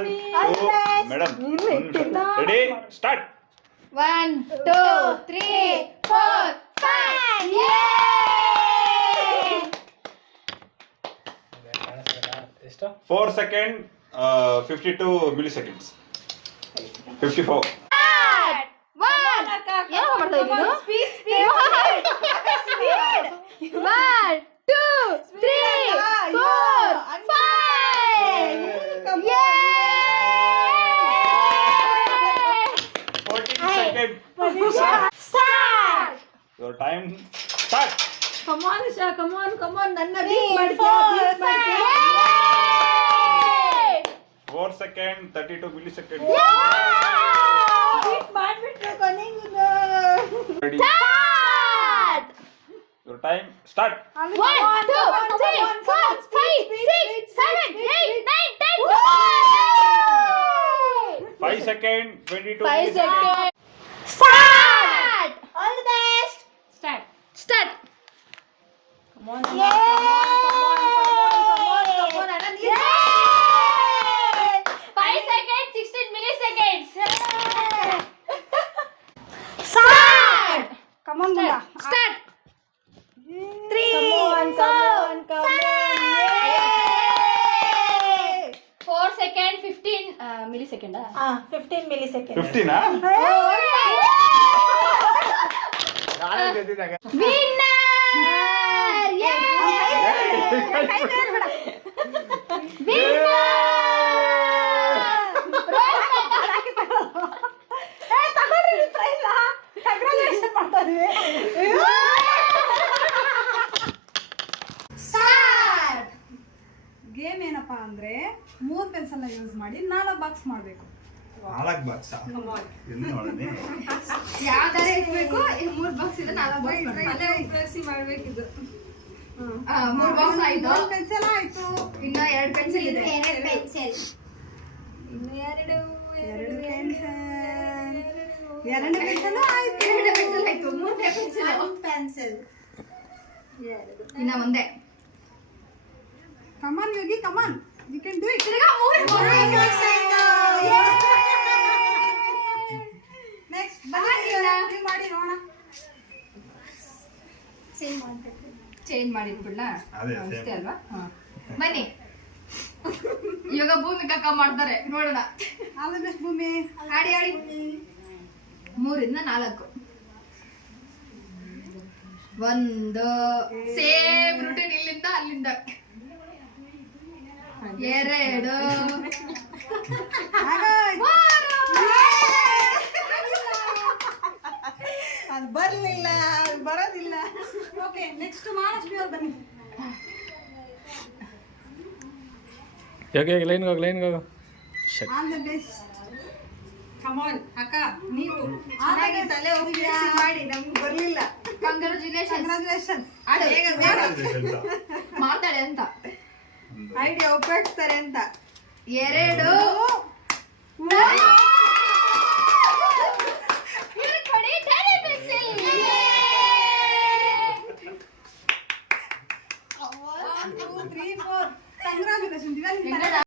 1 2 madam ready start 1 2 3 4 5 ಎಷ್ಟು 4 second 52 milliseconds 54 Your time start. Come on, Isha. Come on. Nanna beat madke. 4 second 32 milliseconds. Beat madbiಟ್ರೆ ಕೊನೆಗೂ. Ready. Your time start. 1 2 3 4 5 6 7 8 9 10 5 second 22 5 milliseconds. seconds. Start. All the best. Start. Come on. Anna, 5 seconds 16 milliseconds. Start. Come on, Mula. Start. 3 Come on. 4 second 15 millisecond. 15 milliseconds. 15 ah? Winner! Game ಏನಪ್ಪಾ ಅಂದ್ರೆ 3 pencil use ಮಾಡಿ 4 box ಮಾಡಬೇಕು. 4 box ಎಲ್ಲಿ ನೋಡನೆ ಯಾವ್ದಾರ ಇರಬೇಕು 3 box ಇದೆ 4 box ಅಲ್ಲೇ ಉಪಯೋಗಿಸಿ ಮಾಡಬೇಕಿದು. 3 ಬಾಕ್ಸ್ ಆಯ್ತು. 1 ಪೆನ್ಸಿಲ್ ಆಯ್ತು. ಇನ್ನ 2 ಪೆನ್ಸಿಲ್ ಇದೆ. ಇನ್ನು 2 ಪೆನ್ಸಿಲ್. 2 ಪೆನ್ಸಿಲ್ ಆಯ್ತು. 2 ಪೆನ್ಸಿಲ್ ಆಯ್ತು. 3 ಪೆನ್ಸಿಲ್. 1 ಪೆನ್ಸಿಲ್. ಇನ್ನ ಒಂದೇ. Come on, Yogi, come on. You can do it. ತಿರ್ಗಾ 3 ಬಾಕ್ಸ್ ಆಯ್ತು. Next, ಮಾಡಿ ನೋಡೋಣ. ಚೇಂಜ್ ಮಾಡಿದ್ಬಿಡ್ಲಾ? ಅದೇ, ಅಷ್ಟೇ ಅಲ್ವಾ? ಬನ್ನಿ ಇವಾಗ ಭೂಮಿ ಕಕ್ಕ ಮಾಡ್ತಾರೆ ನೋಡೋಣ. All the best, ಭೂಮಿ. ಆಡಿ 3 ಇಂದ 4. 1 ಸೇಮ್ ರೂಟೀನ್ ಇಲ್ಲಿಂದ ಅಲ್ಲಿಂದ. 2 ಅದು ಬರಲಿಲ್ಲ, ಬರೋದಿಲ್ಲ. ಓಕೆ, ನೆಕ್ಸ್ಟ್ ಮಹಾಲಕ್ಷ್ಮಿ ಅವ್ರು ಬನ್ನಿ. ಲೈನ್ ಹೋಗು all the best. Come on ಅಕ್ಕ, ನೀವು ಚೆನ್ನಾಗಿ ತಲೆ ಉಪಯೋಗಿಸಿ ಮಾಡಿ, ನಮ್ಗೆ ಬರಲಿಲ್ಲ. ಕಂಗ್ರಾಚುಲೇಷನ್. ಮಾಡ್ತಾಳೆ ಅಂತ ಐಡಿಯಾ ಉಪಯೋಗಿಸ್ತಾರೆ ಅಂತ. 2